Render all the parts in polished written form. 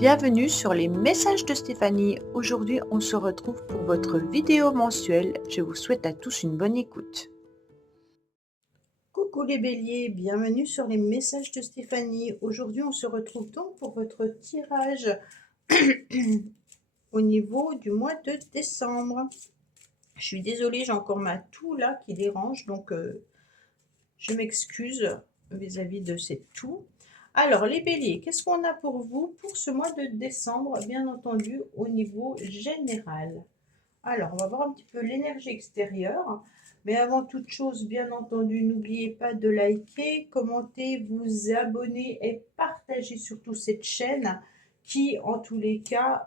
Bienvenue sur les messages de Stéphanie. Aujourd'hui, on se retrouve pour votre vidéo mensuelle. Je vous souhaite à tous une bonne écoute. Coucou les béliers, bienvenue sur les messages de Stéphanie. Aujourd'hui, on se retrouve donc pour votre tirage au niveau du mois de décembre. Je suis désolée, j'ai encore ma toux là qui dérange, donc je m'excuse vis-à-vis de cette toux. Alors les béliers, qu'est-ce qu'on a pour vous pour ce mois de décembre, bien entendu au niveau général? Alors, on va voir un petit peu l'énergie extérieure. Mais avant toute chose, bien entendu, n'oubliez pas de liker, commenter, vous abonner et partager surtout cette chaîne qui, en tous les cas,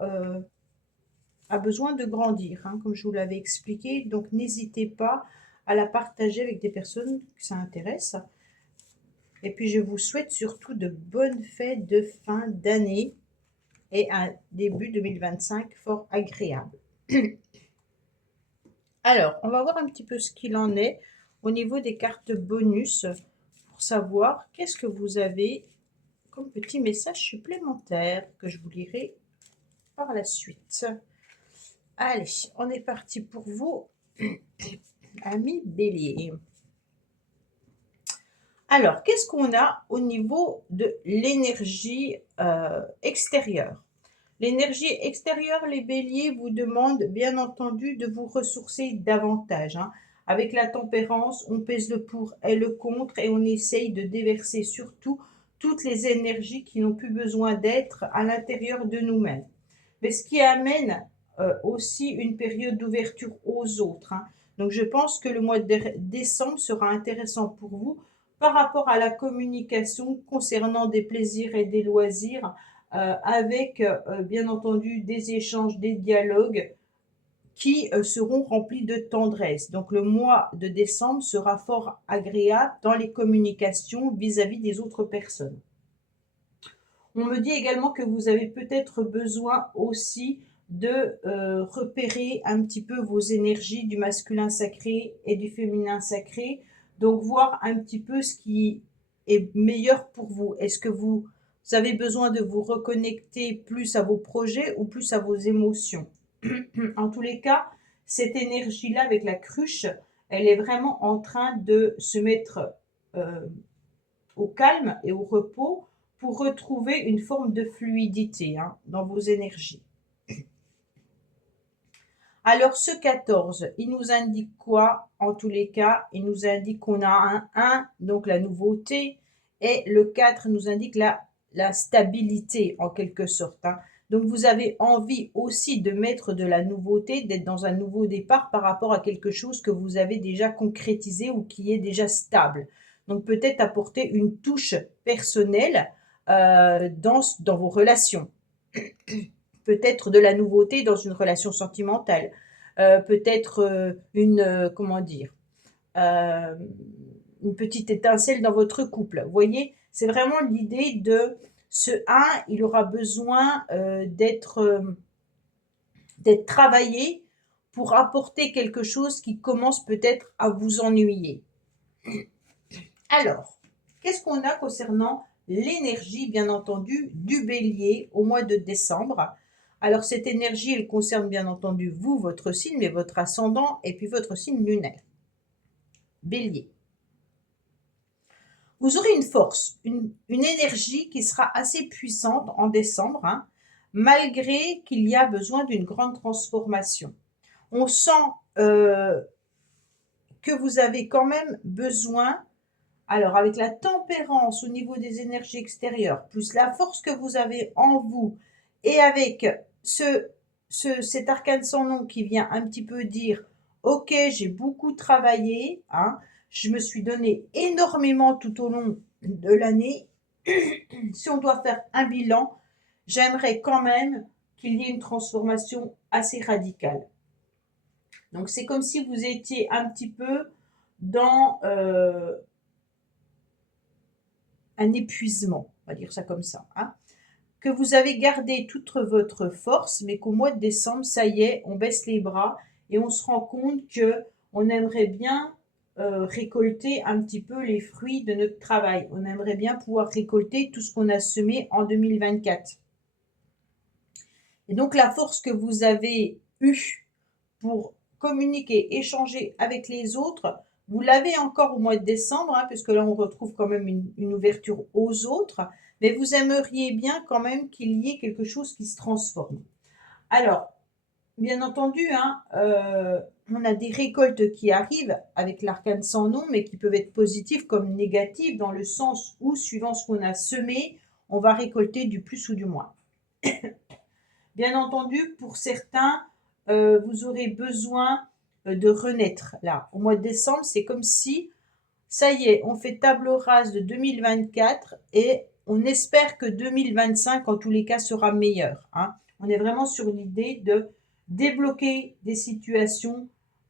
a besoin de grandir, hein, comme je vous l'avais expliqué. Donc, n'hésitez pas à la partager avec des personnes que ça intéresse. Et puis, je vous souhaite surtout de bonnes fêtes de fin d'année et un début 2025 fort agréable. Alors, on va voir un petit peu ce qu'il en est au niveau des cartes bonus pour savoir qu'est-ce que vous avez comme petit message supplémentaire que je vous lirai par la suite. Allez, on est parti pour vous, amis bélier. Alors, qu'est-ce qu'on a au niveau de l'énergie extérieure? L'énergie extérieure, les béliers, vous demande bien entendu de vous ressourcer davantage. Avec la tempérance, on pèse le pour et le contre et on essaye de déverser surtout toutes les énergies qui n'ont plus besoin d'être à l'intérieur de nous-mêmes. Mais ce qui amène aussi une période d'ouverture aux autres. Donc je pense que le mois de décembre sera intéressant pour vous par rapport à la communication concernant des plaisirs et des loisirs, avec bien entendu des échanges, des dialogues qui seront remplis de tendresse. Donc le mois de décembre sera fort agréable dans les communications vis-à-vis des autres personnes. On me dit également que vous avez peut-être besoin aussi de repérer un petit peu vos énergies du masculin sacré et du féminin sacré. Donc voir un petit peu ce qui est meilleur pour vous. Est-ce que vous avez besoin de vous reconnecter plus à vos projets ou plus à vos émotions? En tous les cas, cette énergie-là avec la cruche, elle est vraiment en train de se mettre au calme et au repos pour retrouver une forme de fluidité dans vos énergies. Alors ce 14, il nous indique quoi? En tous les cas, il nous indique qu'on a un 1, donc la nouveauté, et le 4 nous indique la stabilité en quelque sorte. Donc vous avez envie aussi de mettre de la nouveauté, d'être dans un nouveau départ par rapport à quelque chose que vous avez déjà concrétisé ou qui est déjà stable. Donc peut-être apporter une touche personnelle dans vos relations. Peut-être de la nouveauté dans une relation sentimentale. Peut-être comment dire, une petite étincelle dans votre couple. Vous voyez, c'est vraiment l'idée de ce 1, il aura besoin d'être travaillé pour apporter quelque chose qui commence peut-être à vous ennuyer. Alors, qu'est-ce qu'on a concernant l'énergie, bien entendu, du bélier au mois de décembre? Alors, cette énergie, elle concerne bien entendu vous, votre signe, mais votre ascendant et puis votre signe lunaire. Bélier. Vous aurez une force, une énergie qui sera assez puissante en décembre, malgré qu'il y a besoin d'une grande transformation. On sent que vous avez quand même besoin, alors avec la tempérance au niveau des énergies extérieures, plus la force que vous avez en vous, et avec cet arcane sans nom qui vient un petit peu dire « Ok, j'ai beaucoup travaillé, je me suis donné énormément tout au long de l'année. Si on doit faire un bilan, j'aimerais quand même qu'il y ait une transformation assez radicale. » Donc c'est comme si vous étiez un petit peu dans un épuisement, on va dire ça comme ça, que vous avez gardé toute votre force, mais qu'au mois de décembre, ça y est, on baisse les bras et on se rend compte que on aimerait bien récolter un petit peu les fruits de notre travail. On aimerait bien pouvoir récolter tout ce qu'on a semé en 2024. Et donc la force que vous avez eue pour communiquer, échanger avec les autres, vous l'avez encore au mois de décembre, hein, puisque là on retrouve quand même une ouverture aux autres, mais vous aimeriez bien quand même qu'il y ait quelque chose qui se transforme. Alors, bien entendu, hein, on a des récoltes qui arrivent avec l'arcane sans nom, mais qui peuvent être positives comme négatives, dans le sens où, suivant ce qu'on a semé, on va récolter du plus ou du moins. Bien entendu, pour certains, vous aurez besoin de renaître. Là, au mois de décembre, c'est comme si, ça y est, on fait table rase de 2024 et on espère que 2025, en tous les cas, sera meilleur, hein. On est vraiment sur l'idée de débloquer des situations,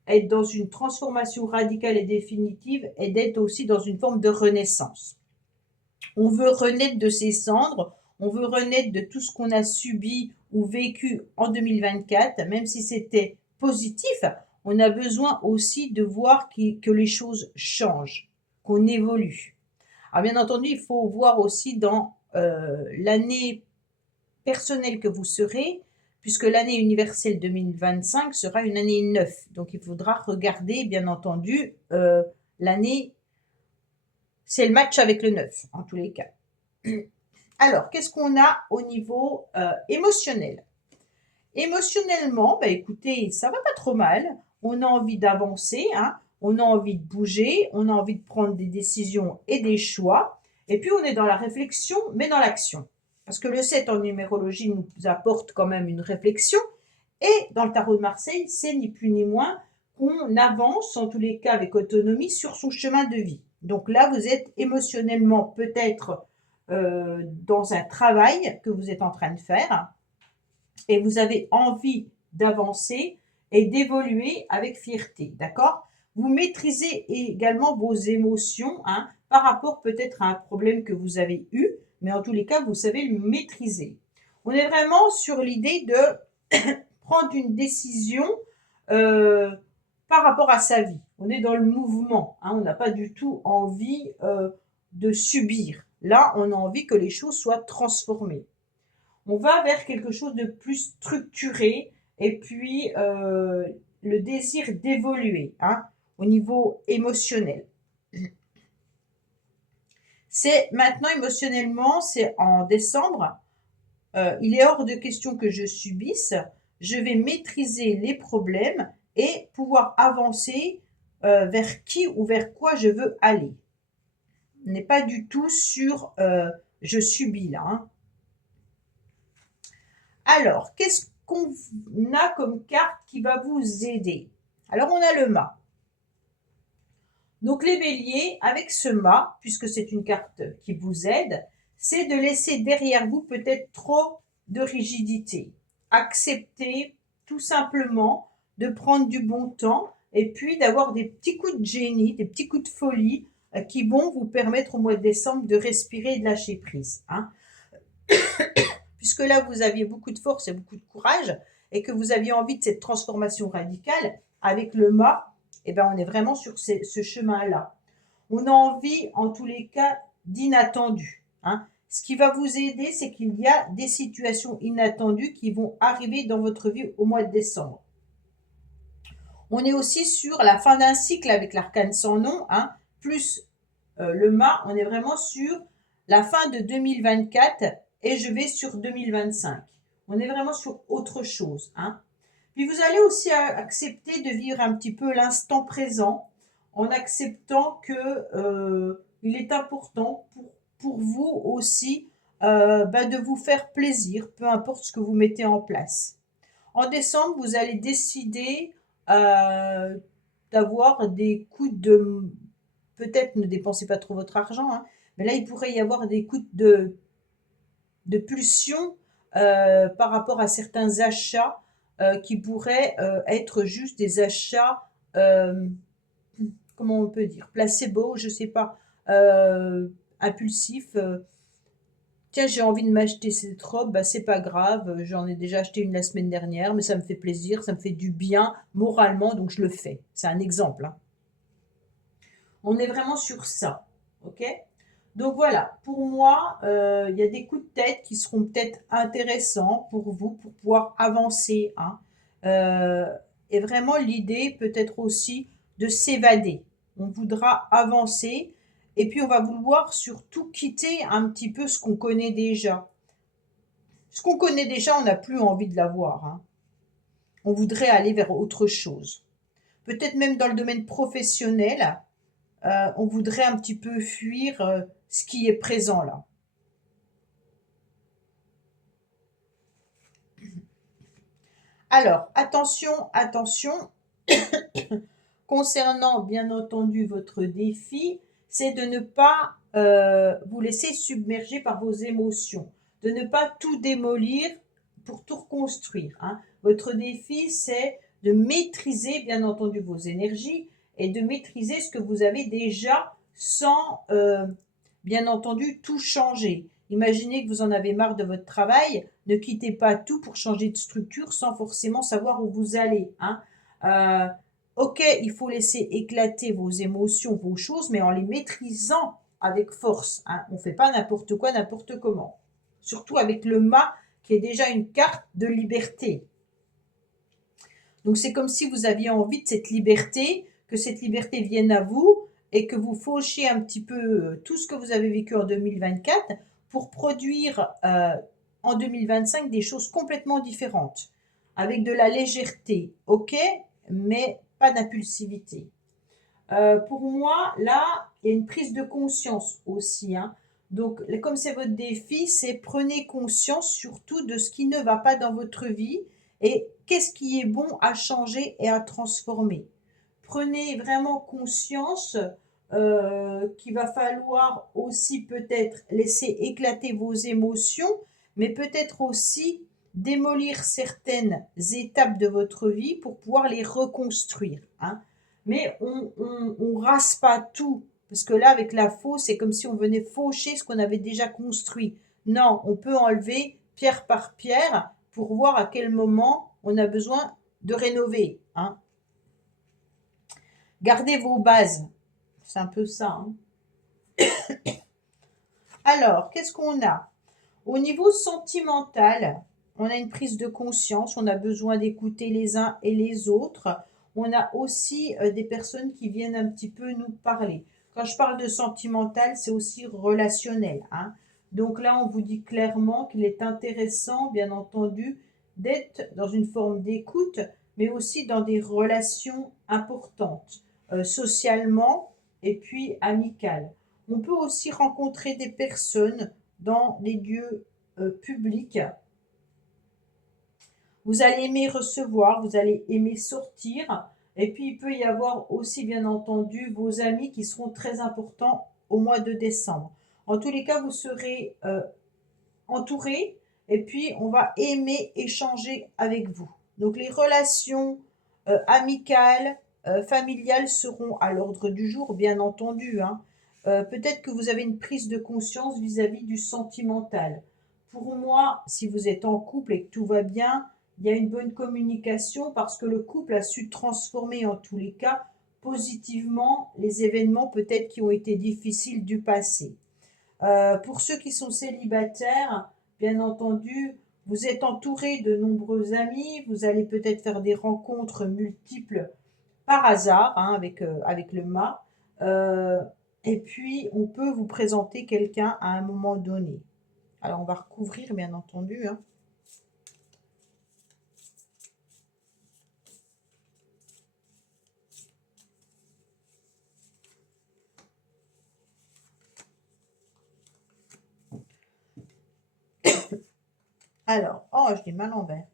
être dans une transformation radicale et définitive et d'être aussi dans une forme de renaissance. On veut renaître de ses cendres, on veut renaître de tout ce qu'on a subi ou vécu en 2024, même si c'était positif, on a besoin aussi de voir que les choses changent, qu'on évolue. Alors bien entendu, il faut voir aussi dans l'année personnelle que vous serez, puisque l'année universelle 2025 sera une année 9. Donc il faudra regarder, bien entendu, l'année, c'est le match avec le 9, en tous les cas. Alors, qu'est-ce qu'on a au niveau émotionnel? Émotionnellement, bah, écoutez, ça va pas trop mal. On a envie d'avancer, hein, on a envie de bouger, on a envie de prendre des décisions et des choix. Et puis, on est dans la réflexion, mais dans l'action. Parce que le 7 en numérologie nous apporte quand même une réflexion. Et dans le tarot de Marseille, c'est ni plus ni moins qu'on avance, en tous les cas avec autonomie, sur son chemin de vie. Donc là, vous êtes émotionnellement peut-être dans un travail que vous êtes en train de faire et vous avez envie d'avancer et d'évoluer avec fierté, d'accord? Vous maîtrisez également vos émotions, hein, par rapport peut-être à un problème que vous avez eu, mais en tous les cas, vous savez le maîtriser. On est vraiment sur l'idée de prendre une décision par rapport à sa vie. On est dans le mouvement, hein, on n'a pas du tout envie de subir. Là, on a envie que les choses soient transformées. On va vers quelque chose de plus structuré et puis le désir d'évoluer, hein, au niveau émotionnel. C'est maintenant émotionnellement, c'est en décembre. Il est hors de question que je subisse. Je vais maîtriser les problèmes et pouvoir avancer vers qui ou vers quoi je veux aller. On n'est pas du tout sur je subis là, hein. Alors, qu'est-ce qu'on a comme carte qui va vous aider? Alors, on a le mât. Donc, les béliers, avec ce mât, puisque c'est une carte qui vous aide, c'est de laisser derrière vous peut-être trop de rigidité. Accepter tout simplement de prendre du bon temps et puis d'avoir des petits coups de génie, des petits coups de folie qui vont vous permettre au mois de décembre de respirer et de lâcher prise, hein. Puisque là, vous aviez beaucoup de force et beaucoup de courage, et que vous aviez envie de cette transformation radicale, avec le mât, eh ben, on est vraiment sur ce chemin-là. On a envie, en tous les cas, d'inattendu, hein. Ce qui va vous aider, c'est qu'il y a des situations inattendues qui vont arriver dans votre vie au mois de décembre. On est aussi sur la fin d'un cycle avec l'arcane sans nom, hein, plus le mât, on est vraiment sur la fin de 2024 et je vais sur 2025. On est vraiment sur autre chose, hein. Puis vous allez aussi accepter de vivre un petit peu l'instant présent en acceptant que il est important pour vous aussi de vous faire plaisir, peu importe ce que vous mettez en place. En décembre, vous allez décider d'avoir des coups de... Peut-être ne dépensez pas trop votre argent, hein, mais là, il pourrait y avoir des coups de pulsion par rapport à certains achats qui pourraient être juste des achats, comment on peut dire, placebo, je sais pas, impulsifs. Tiens, j'ai envie de m'acheter cette robe, bah, c'est pas grave, j'en ai déjà acheté une la semaine dernière, mais ça me fait plaisir, ça me fait du bien moralement, donc je le fais. C'est un exemple, hein. On est vraiment sur ça, ok? Donc voilà, pour moi, il y a des coups de tête qui seront peut-être intéressants pour vous, pour pouvoir avancer, hein. Heu et vraiment l'idée peut-être aussi de s'évader. On voudra avancer et puis on va vouloir surtout quitter un petit peu ce qu'on connaît déjà. Ce qu'on connaît déjà, on n'a plus envie de l'avoir, hein. On voudrait aller vers autre chose. Peut-être même dans le domaine professionnel, on voudrait un petit peu fuir, ce qui est présent là. Alors, attention, attention, concernant bien entendu votre défi, c'est de ne pas vous laisser submerger par vos émotions, de ne pas tout démolir pour tout reconstruire, hein. Votre défi, c'est de maîtriser bien entendu vos énergies et de maîtriser ce que vous avez déjà sans bien entendu tout changer. Imaginez que vous en avez marre de votre travail, ne quittez pas tout pour changer de structure sans forcément savoir où vous allez, hein. Euh, ok, il faut laisser éclater vos émotions, vos choses, mais en les maîtrisant avec force, hein. On ne fait pas n'importe quoi, n'importe comment. Surtout avec le mât qui est déjà une carte de liberté. Donc c'est comme si vous aviez envie de cette liberté, que cette liberté vienne à vous et que vous fauchiez un petit peu tout ce que vous avez vécu en 2024 pour produire en 2025 des choses complètement différentes, avec de la légèreté, ok, mais pas d'impulsivité. Pour moi, là, il y a une prise de conscience aussi, hein. Donc, comme c'est votre défi, c'est prenez conscience surtout de ce qui ne va pas dans votre vie et qu'est-ce qui est bon à changer et à transformer. Prenez vraiment conscience qu'il va falloir aussi peut-être laisser éclater vos émotions, mais peut-être aussi démolir certaines étapes de votre vie pour pouvoir les reconstruire, hein. Mais on rase pas tout, parce que là, avec la faux, c'est comme si on venait faucher ce qu'on avait déjà construit. Non, on peut enlever pierre par pierre pour voir à quel moment on a besoin de rénover, hein. Gardez vos bases, c'est un peu ça, hein. Alors, qu'est-ce qu'on a? Au niveau sentimental, on a une prise de conscience, on a besoin d'écouter les uns et les autres. On a aussi des personnes qui viennent un petit peu nous parler. Quand je parle de sentimental, c'est aussi relationnel, hein. Donc là, on vous dit clairement qu'il est intéressant, bien entendu, d'être dans une forme d'écoute, mais aussi dans des relations importantes, socialement et puis amicales. On peut aussi rencontrer des personnes dans les lieux publics. Vous allez aimer recevoir, vous allez aimer sortir. Et puis, il peut y avoir aussi, bien entendu, vos amis qui seront très importants au mois de décembre. En tous les cas, vous serez entouré et puis on va aimer échanger avec vous. Donc, les relations amicales, familiales seront à l'ordre du jour, bien entendu, hein. Peut-être que vous avez une prise de conscience vis-à-vis du sentimental. Pour moi, si vous êtes en couple et que tout va bien, il y a une bonne communication parce que le couple a su transformer en tous les cas positivement les événements peut-être qui ont été difficiles du passé. Pour ceux qui sont célibataires, bien entendu, vous êtes entouré de nombreux amis, vous allez peut-être faire des rencontres multiples par hasard, hein, avec le mât. Euh, et puis, on peut vous présenter quelqu'un à un moment donné. Alors, on va recouvrir, bien entendu, hein. Alors, oh, je l'ai mal envers.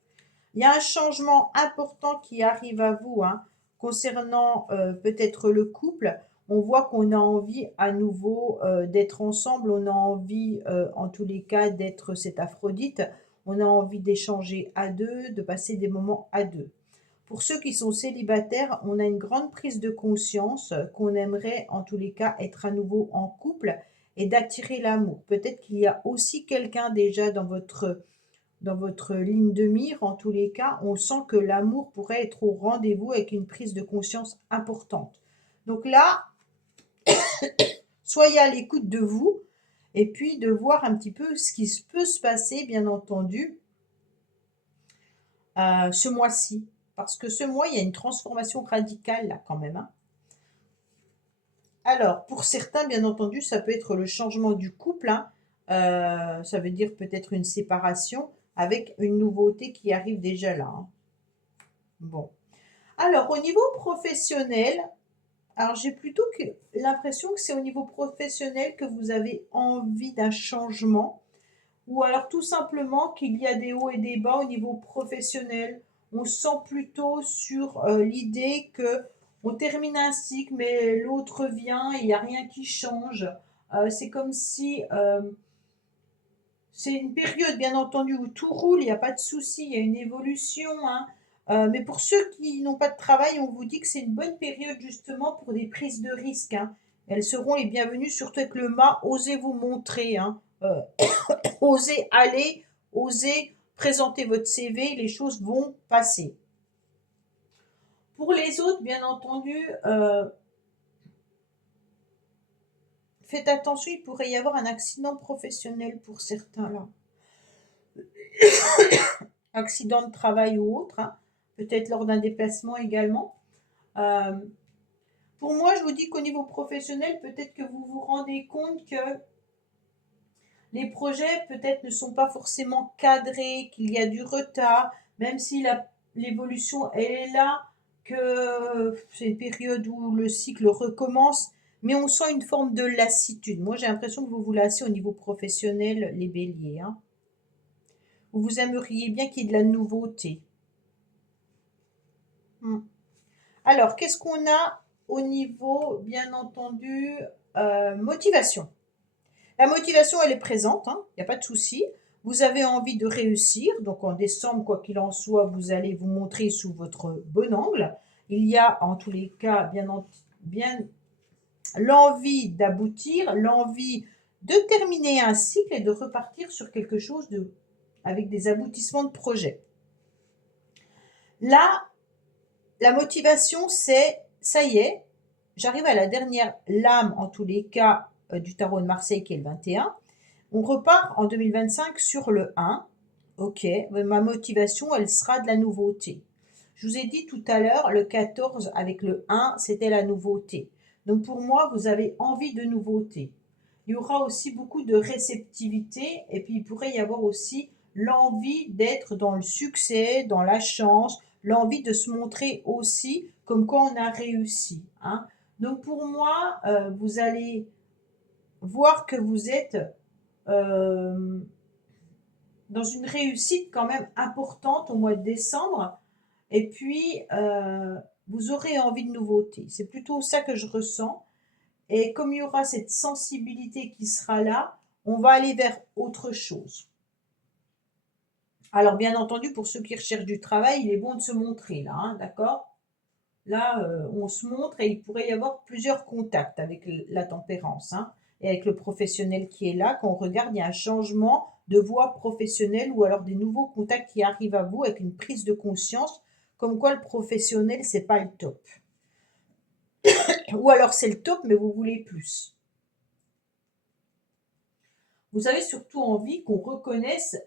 Il y a un changement important qui arrive à vous, hein, concernant peut-être le couple. On voit qu'on a envie à nouveau d'être ensemble, on a envie en tous les cas d'être cette Aphrodite, on a envie d'échanger à deux, de passer des moments à deux. Pour ceux qui sont célibataires, on a une grande prise de conscience qu'on aimerait en tous les cas être à nouveau en couple et d'attirer l'amour. Peut-être qu'il y a aussi quelqu'un déjà dans votre ligne de mire, en tous les cas, on sent que l'amour pourrait être au rendez-vous avec une prise de conscience importante. Donc là, soyez à l'écoute de vous, et puis de voir un petit peu ce qui peut se passer, bien entendu, ce mois-ci. Parce que ce mois, il y a une transformation radicale là quand même, hein. Alors, pour certains, bien entendu, ça peut être le changement du couple, hein. Ça veut dire peut-être une séparation avec une nouveauté qui arrive déjà là, hein. Bon. Alors, au niveau professionnel, alors j'ai plutôt que l'impression que c'est au niveau professionnel que vous avez envie d'un changement, ou alors tout simplement qu'il y a des hauts et des bas au niveau professionnel. On sent plutôt sur l'idée que on termine un cycle, mais l'autre vient, il n'y a rien qui change. C'est comme si c'est une période, bien entendu, où tout roule, il n'y a pas de souci, il y a une évolution, hein. Mais pour ceux qui n'ont pas de travail, on vous dit que c'est une bonne période justement pour des prises de risques, hein. Elles seront les bienvenues, surtout avec le mât. Osez vous montrer, hein. Osez aller, osez présenter votre CV, les choses vont passer. Pour les autres, bien entendu, faites attention, il pourrait y avoir un accident professionnel pour certains là. Accident de travail ou autre, hein, peut-être lors d'un déplacement également. Euh, pour moi, je vous dis qu'au niveau professionnel, peut-être que vous vous rendez compte que les projets peut-être ne sont pas forcément cadrés, qu'il y a du retard, même si l'évolution elle est là, que c'est une période où le cycle recommence, mais on sent une forme de lassitude. Moi, j'ai l'impression que vous vous lassez au niveau professionnel, les béliers, hein. Vous aimeriez bien qu'il y ait de la nouveauté. Hmm. Alors, qu'est-ce qu'on a au niveau, bien entendu, motivation? La motivation, elle est présente, hein, il n'y a pas de souci. Vous avez envie de réussir, donc en décembre, quoi qu'il en soit, vous allez vous montrer sous votre bon angle. Il y a en tous les cas bien l'envie d'aboutir, l'envie de terminer un cycle et de repartir sur quelque chose avec des aboutissements de projet. Là, la motivation, c'est ça y est, j'arrive à la dernière lame, en tous les cas, du tarot de Marseille qui est le 21. On repart en 2025 sur le 1. Ok, ma motivation, elle sera de la nouveauté. Je vous ai dit tout à l'heure, le 14 avec le 1, c'était la nouveauté. Donc pour moi, vous avez envie de nouveauté. Il y aura aussi beaucoup de réceptivité et puis il pourrait y avoir aussi l'envie d'être dans le succès, dans la chance, l'envie de se montrer aussi comme quoi on a réussi, hein. Donc pour moi, vous allez voir que vous êtes euh, dans une réussite quand même importante au mois de décembre. Et puis, vous aurez envie de nouveautés. C'est plutôt ça que je ressens. Et comme il y aura cette sensibilité qui sera là, on va aller vers autre chose. Alors, bien entendu, pour ceux qui recherchent du travail, il est bon de se montrer là, hein, d'accord? Là, on se montre et il pourrait y avoir plusieurs contacts avec la tempérance, hein, et avec le professionnel qui est là. Quand on regarde, il y a un changement de voie professionnelle ou alors des nouveaux contacts qui arrivent à vous avec une prise de conscience, comme quoi le professionnel, c'est pas le top. Ou alors c'est le top, mais vous voulez plus. Vous avez surtout envie qu'on reconnaisse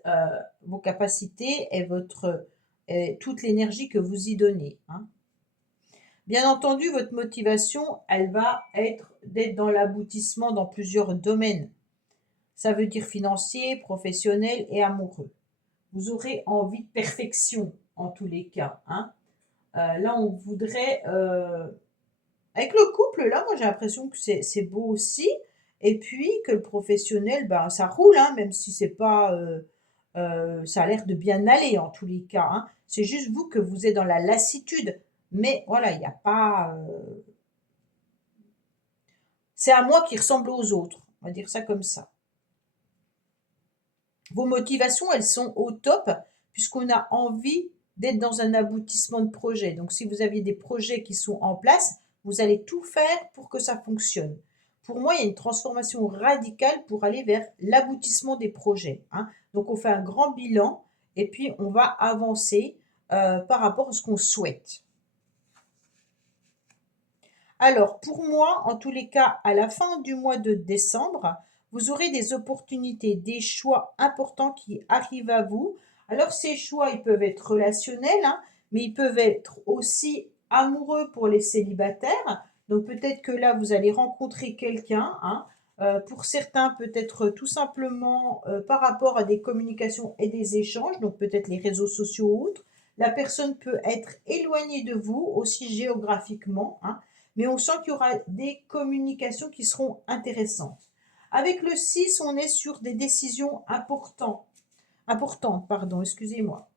vos capacités et toute l'énergie que vous y donnez, hein. Bien entendu, votre motivation, elle va être d'être dans l'aboutissement dans plusieurs domaines. Ça veut dire financier, professionnel et amoureux. Vous aurez envie de perfection en tous les cas, hein. Là, on voudrait... avec le couple, là, moi j'ai l'impression que c'est beau aussi. Et puis que le professionnel, ben, ça roule, hein, même si c'est pas... ça a l'air de bien aller en tous les cas, hein. C'est juste vous que vous êtes dans la lassitude. Mais voilà, il n'y a pas... c'est à moi qui ressemble aux autres. On va dire ça comme ça. Vos motivations, elles sont au top puisqu'on a envie d'être dans un aboutissement de projet. Donc, si vous aviez des projets qui sont en place, vous allez tout faire pour que ça fonctionne. Pour moi, il y a une transformation radicale pour aller vers l'aboutissement des projets, hein. Donc, on fait un grand bilan et puis on va avancer par rapport à ce qu'on souhaite. Alors, pour moi, en tous les cas, à la fin du mois de décembre, Vous aurez des opportunités, des choix importants qui arrivent à vous. Alors ces choix, ils peuvent être relationnels, hein, mais ils peuvent être aussi amoureux pour les célibataires. Donc peut-être que là, vous allez rencontrer quelqu'un, hein. Pour certains, peut-être tout simplement par rapport à des communications et des échanges, donc peut-être les réseaux sociaux ou autres. La personne peut être éloignée de vous, aussi géographiquement, hein, mais on sent qu'il y aura des communications qui seront intéressantes. Avec le 6, on est sur des décisions importantes, pardon, excusez-moi.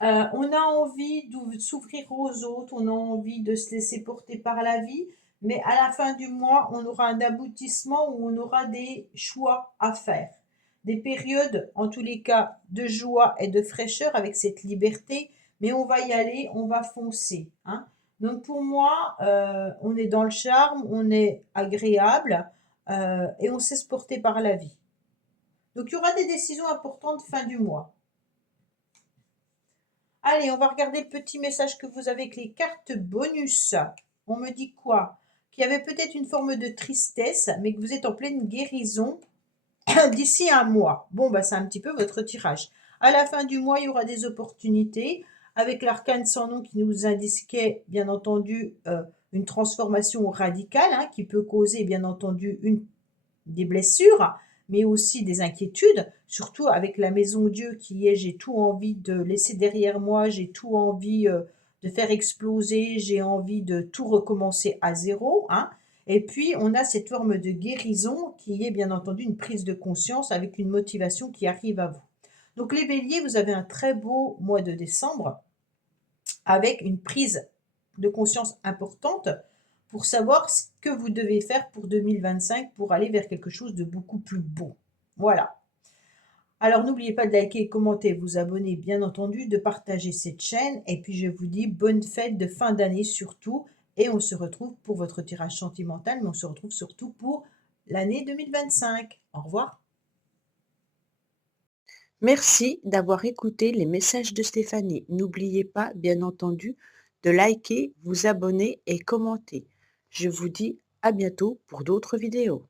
On a envie de s'ouvrir aux autres, on a envie de se laisser porter par la vie, mais à la fin du mois, on aura un aboutissement où on aura des choix à faire. Des périodes, en tous les cas, de joie et de fraîcheur avec cette liberté, mais on va y aller, on va foncer, hein. Donc pour moi, on est dans le charme, on est agréable et on sait se porter par la vie. Donc il y aura des décisions importantes fin du mois. Allez, on va regarder le petit message que vous avez avec les cartes bonus. On me dit quoi? Qu'il y avait peut-être une forme de tristesse, mais que vous êtes en pleine guérison d'ici un mois. Bon, bah, c'est un petit peu votre tirage. À la fin du mois, il y aura des opportunités avec l'arcane sans nom qui nous indiquait, bien entendu, une transformation radicale hein, qui peut causer, bien entendu, des blessures, mais aussi des inquiétudes, surtout avec la maison Dieu qui est j'ai tout envie de laisser derrière moi, j'ai tout envie de faire exploser, j'ai envie de tout recommencer à zéro, hein. Et puis, on a cette forme de guérison qui est bien entendu une prise de conscience avec une motivation qui arrive à vous. Donc, les béliers, vous avez un très beau mois de décembre avec une prise de conscience importante pour savoir ce que vous devez faire pour 2025 pour aller vers quelque chose de beaucoup plus beau. Voilà. Alors n'oubliez pas de liker, commenter, vous abonner, bien entendu, de partager cette chaîne. Et puis je vous dis bonne fête de fin d'année surtout. Et on se retrouve pour votre tirage sentimental, mais on se retrouve surtout pour l'année 2025. Au revoir. Merci d'avoir écouté les messages de Stéphanie. N'oubliez pas, bien entendu, de liker, vous abonner et commenter. Je vous dis à bientôt pour d'autres vidéos.